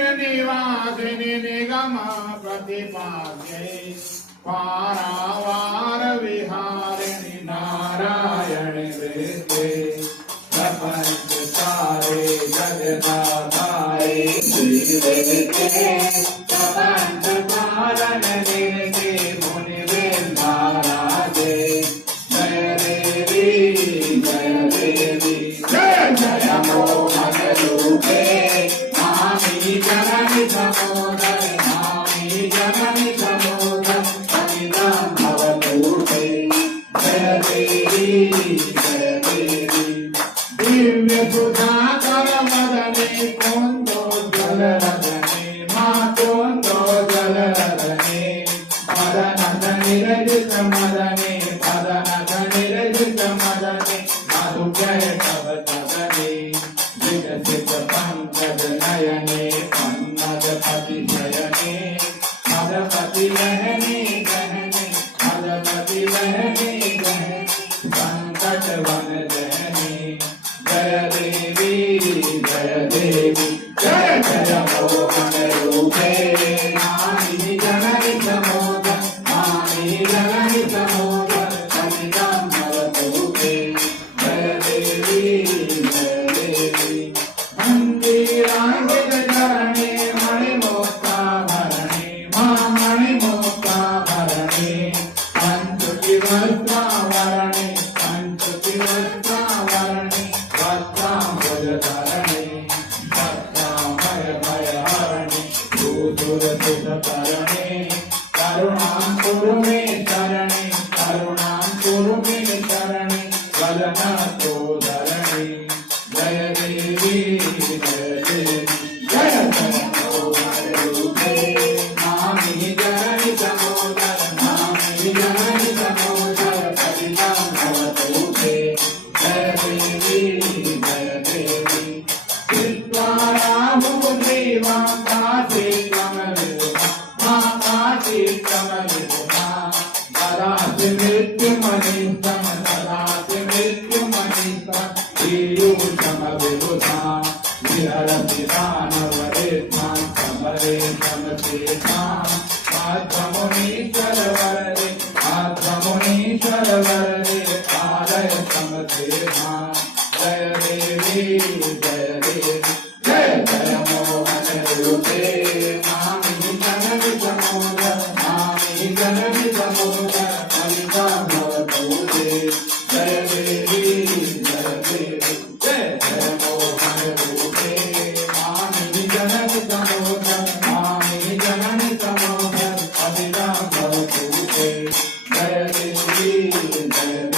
क्रोरातीर्निवासिनि निगम प्रतिपाद्यै पारावार विहारिणि नारायणि वृत्ते प्रपंच सारे जगदाधारे प्रपंच पालन निरते मुनि वृंदाराजे जय देवी जय देवी जय जय मोहन रूपे मामी जननी समोदर मामी जननी समोदर अनिदं भवतूते जय देवी जय देवी दिव्य सुधाकर मदने कुंदो जल रदने माँ कुंदो जल रदने मदन निरजित मदने मदन निरजित मदने मधु जय तव तदने विकसित पंकज नयने पन्नद पति शयने मदपति लहने गहने मदपति लहने गहने संकट वन जहने जय देवी जय देवी जय जय मोहन रूपे मामी जननी समोदर मामी जननी समोदर अनिदं भवतूते जय देवी जय देवी मंदिरांकित चरणे मणिमोक्ताभरणे मां मणिमोक्ताभरणे पंचुति वस्त्रावरणे पंचुति वस्त्रावरणे वस्त्रांबुजधरणे वस्त्रामय भयहरणे भूसुरसुतकरणे करुणां कुरु मे शरणे करुणां कुरु मे शरणे वदनतोधरणे जय देवी जय देवी जय जय मोहन रूपे मामी जननी समोदर मामी जननी समोदर अनिदं भवतूते जय देवी जय देवी चित्वाराहुर्देवां काशी कमलिता मां काशी कमलिता ददाति मृत्युमनिष्टं ददाति मृत्युमनिष्टं ीयूषमविबुधां विहरति दानवरेत्मां समरे समचेतां माध्वमुनीश्वर वरदे माध्वमुनीश्वर वरदे पालय समचेतां जय देवी जय देवी जय जय मोहन रूपे मामी जननी समोदर मामी जननी समोदर अनिदं भवतूते जय देवी जय देवी जय जय मोहन रूपे मामी जननी समोदर मामी जननी समोदर अनिदं भवतूते जय देवी जय